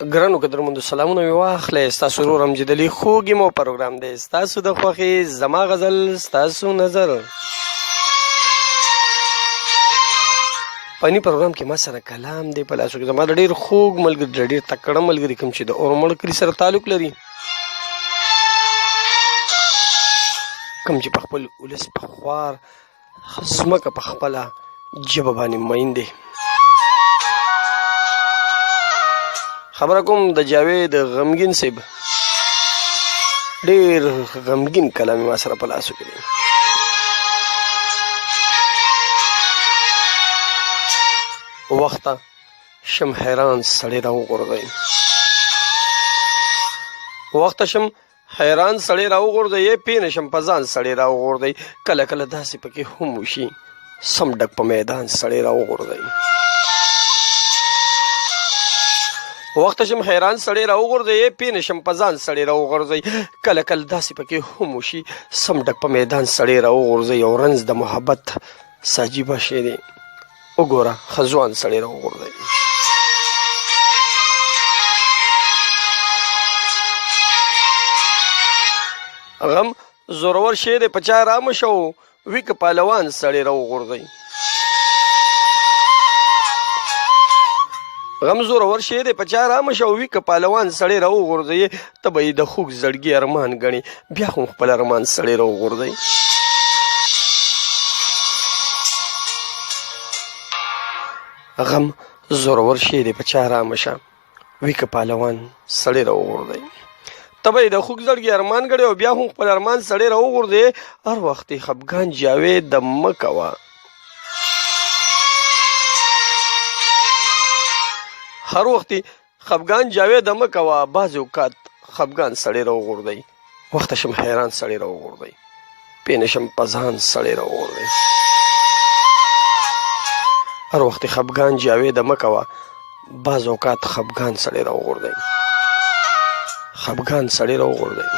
ګرانو قدرمندو سلامونه مې واخلئ. ستاسو ورور امجد علي خوږ یم او پروګرام دی ستاسو د خوښې زما غزل ستاسو نظر. په دې پروګرام کې ما سره کلام دی په لاسو کې، زما د ډېر خوږ ملګري، د ډېر تکړه ملګري کوم چې د اورمړ کلي سره تعلق لري، کوم چې په خپل ولس په خوار ځمکه په خپله ژبه باندې مین دی. خبره کوم د جاوید غمګین صاحب، ډېر غمګین کلام ما سره په لاسو کې دی. وخته شم حیران سړی راوغورځئ، وخته شم حیران سړی راوغورځئ، پې نه شم په ځان سړی راوغورځئ، کله کله داسې پکې هم وشي سم ډک په میدان سړی راوغورځئ. وخته شم حیران سړی راوغورځئ، پې نه شم په ځان سړی راوغورځئ، کله کله داسې پکې هم وشي سم ډک په میدان سړی راوغورځئ. او رنځ د محبت څه عجیبه شی دی، وګوره ښه ځوان سړی راوغورځئ. غم زورور شی دی په چا رامه شو، وي که پهلوان سړی راوغورځئ. غم زورور شی دی په چا رامه شو، وي که پهلوان سړی راوغورځئ. ته به یې د خوږ زړګي ارمان ګڼې، بیا خو خپل ارمان سړی راوغورځئ. غم زورور شی دی په چا رامه شه، وي که پهلوان سړی راوغورځئ. ته به یې د خوږ زړګي ارمان ګڼې او بیا هم خپل ارمان سړی راوغورځئ. هر وخت یې خفګان جاوید د مه کوه، هر وخت خفګان جاوید مه کوه، بعضې اوقات خفګان سړی راوغورځئ. وخته شم حیران سړی راوغورځئ، پې نه شم په ځان سړی راوغورځئ. هر وخت خفګان جاوید مه کوه، بعض اوقات خفګان سړی راوغورځئ، خفګان سړی راوغورځئ.